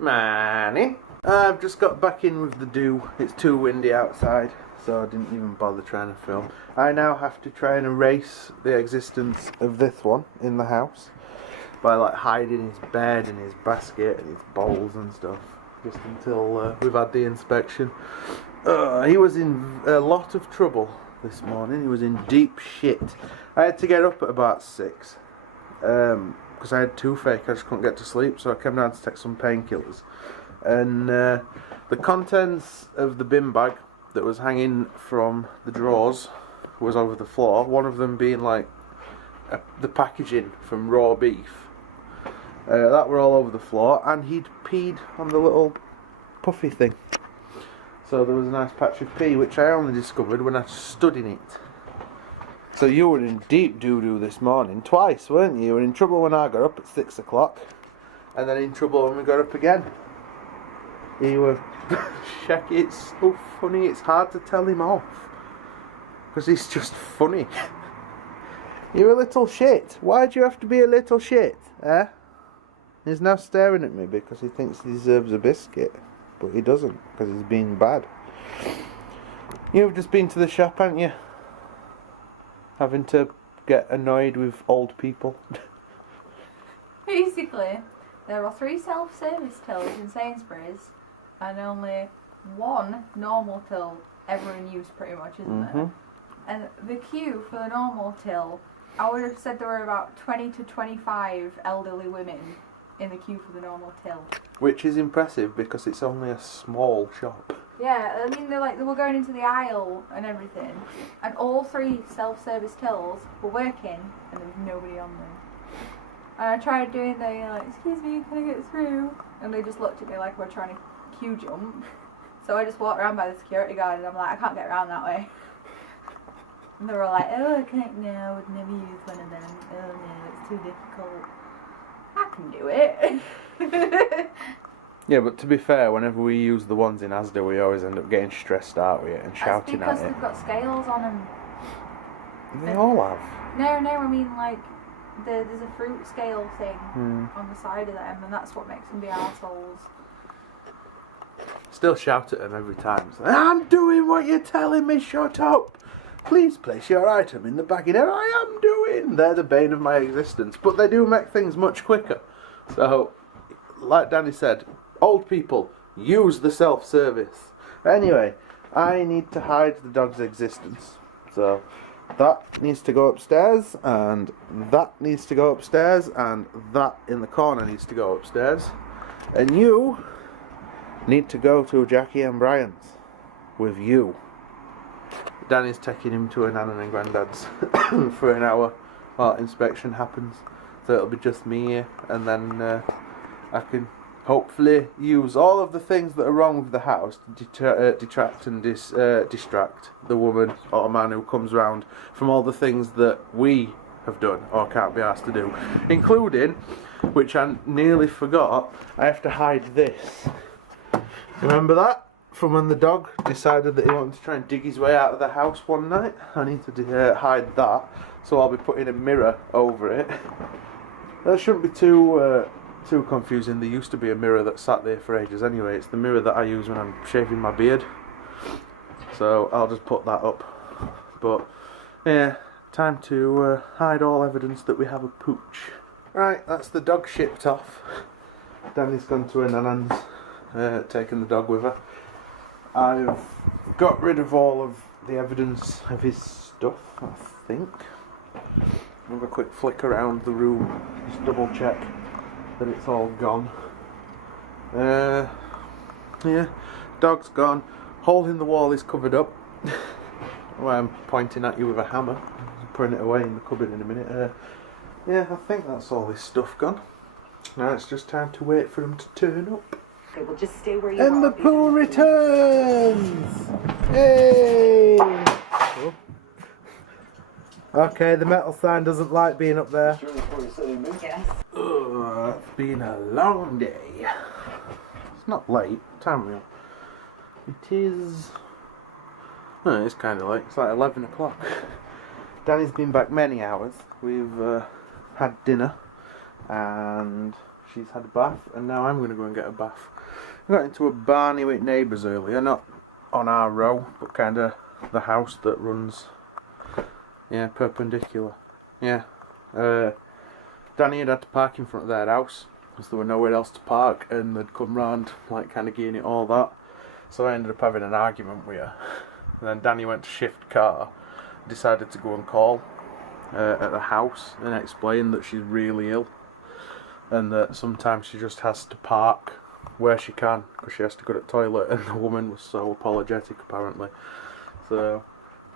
Manny. I've just got back in with the dew. It's too windy outside, so I didn't even bother trying to film. I now have to try and erase the existence of this one in the house by like hiding his bed and his basket and his bowls and stuff, just until we've had the inspection. He was in a lot of trouble this morning. He was in deep shit. I had to get up at about 6 because I had toothache. I just couldn't get to sleep, so I came down to take some painkillers. And the contents of the bin bag that was hanging from the drawers was over the floor. One of them being like the packaging from raw beef. That were all over the floor, and he'd peed on the little puffy thing. So there was a nice patch of pee, which I only discovered when I stood in it. So you were in deep doo-doo this morning, twice, weren't you? You were in trouble when I got up at 6 o'clock, and then in trouble when we got up again. You were... Shaggy, it's so funny, it's hard to tell him off. Because he's just funny. You're a little shit. Why'd you have to be a little shit, eh? He's now staring at me because he thinks he deserves a biscuit. But he doesn't, because he's been bad. You've just been to the shop, haven't you? Having to get annoyed with old people. Basically, there are 3 self-service tills in Sainsbury's and only 1 normal till ever in use, pretty much, isn't there? And the queue for the normal till, I would have said there were about 20 to 25 elderly women in the queue for the normal till. Which is impressive because it's only a small shop. Yeah, I mean, they were going into the aisle and everything, and all 3 self-service tills were working, and there was nobody on them. And I tried doing the, like, excuse me, can I get through? And they just looked at me like we're trying to queue jump. So I just walked around by the security guard, and I'm like, I can't get around that way. And they were like, oh, I can't, no, I would never use one of them. Oh no, it's too difficult. I can do it. Yeah, but to be fair, whenever we use the ones in Asda, we always end up getting stressed out with it and shouting at it. That's because they've got scales on them. They all have. No, I mean, like, there's a fruit scale thing on the side of them, and that's what makes them be arseholes. Still shout at them every time. It's like, I'm doing what you're telling me, shut up! Please place your item in the bag in there. I am doing. They're the bane of my existence. But they do make things much quicker. So, like Danny said, old people, use the self-service. Anyway, I need to hide the dog's existence. So, that needs to go upstairs, and that needs to go upstairs, and that in the corner needs to go upstairs. And you need to go to Jackie and Brian's with you. Danny's taking him to a Nan and Grandad's for an hour while inspection happens. So it'll be just me here, and then I can hopefully use all of the things that are wrong with the house to detract and distract the woman or man who comes round from all the things that we have done or can't be asked to do. Including, which I nearly forgot, I have to hide this. Remember that? From when the dog decided that he wanted to try and dig his way out of the house one night. I need to hide that, so I'll be putting a mirror over it. That shouldn't be too confusing. There used to be a mirror that sat there for ages anyway. It's the mirror that I use when I'm shaving my beard. So I'll just put that up. But yeah, time to hide all evidence that we have a pooch. Right, that's the dog shipped off. Danny's gone to a nan's, taking the dog with her. I've got rid of all of the evidence of his stuff, I think. Have a quick flick around the room, just double check that it's all gone. Yeah, dog's gone. Hole in the wall is covered up. Well, I'm pointing at you with a hammer. I'm putting it away in the cupboard in a minute. Yeah, I think that's all this stuff gone. Now it's just time to wait for him to turn up. Okay, well just stay where you and are. The pool returns! Hey! Oh. Okay, the metal sign doesn't like being up there. Yes. Oh, it's been a long day. It's not late. What time are we on? It is... Oh, it's kind of late. It's like 11 o'clock. Danny's been back many hours. We've had dinner and she's had a bath, and now I'm going to go and get a bath. I got into a barney with neighbours earlier, not on our row, but kind of the house that runs, perpendicular. Yeah. Danny had to park in front of their house, because there were nowhere else to park, and they'd come round, like, kind of getting it all that. So I ended up having an argument with her. And then Danny went to shift car, decided to go and call at the house and explain that she's really ill, and that sometimes she just has to park where she can because she has to go to the toilet, and the woman was so apologetic apparently. So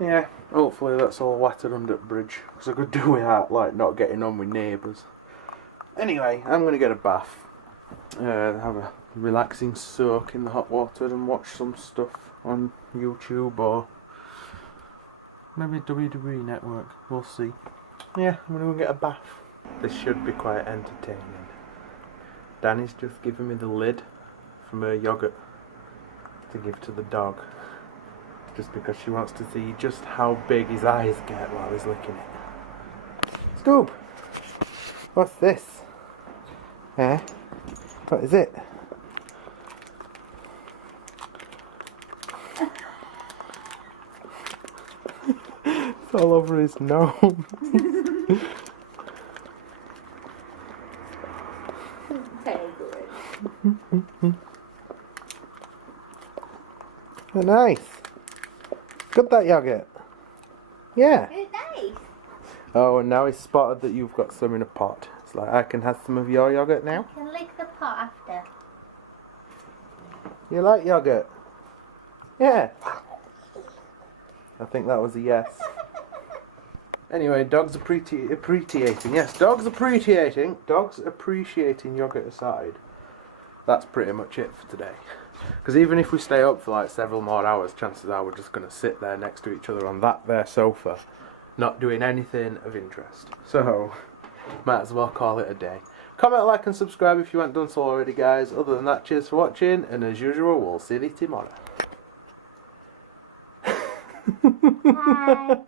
yeah, hopefully that's all water under the bridge, because I could do with that, like not getting on with neighbours. Anyway, I'm going to get a bath, have a relaxing soak in the hot water and watch some stuff on YouTube or maybe WWE Network, we'll see. Yeah, I'm going to go get a bath. This should be quite entertaining. Danny's just giving me the lid from her yoghurt to give to the dog, just because she wants to see just how big his eyes get while he's licking it. Scoob! What's this? Eh? What is it? It's all over his nose. Oh, nice. Got that yogurt? Yeah. It's nice. Oh, and now he's spotted that you've got some in a pot. It's like, I can have some of your yogurt now? You can lick the pot after. You like yogurt? Yeah. I think that was a yes. Anyway, dogs appreciating. Yes, dogs appreciating. Dogs appreciating yogurt aside. That's pretty much it for today. Because even if we stay up for like several more hours, chances are we're just going to sit there next to each other on that there sofa, not doing anything of interest. So, might as well call it a day. Comment, like and subscribe if you haven't done so already, guys. Other than that, cheers for watching, and as usual, we'll see you tomorrow. Bye.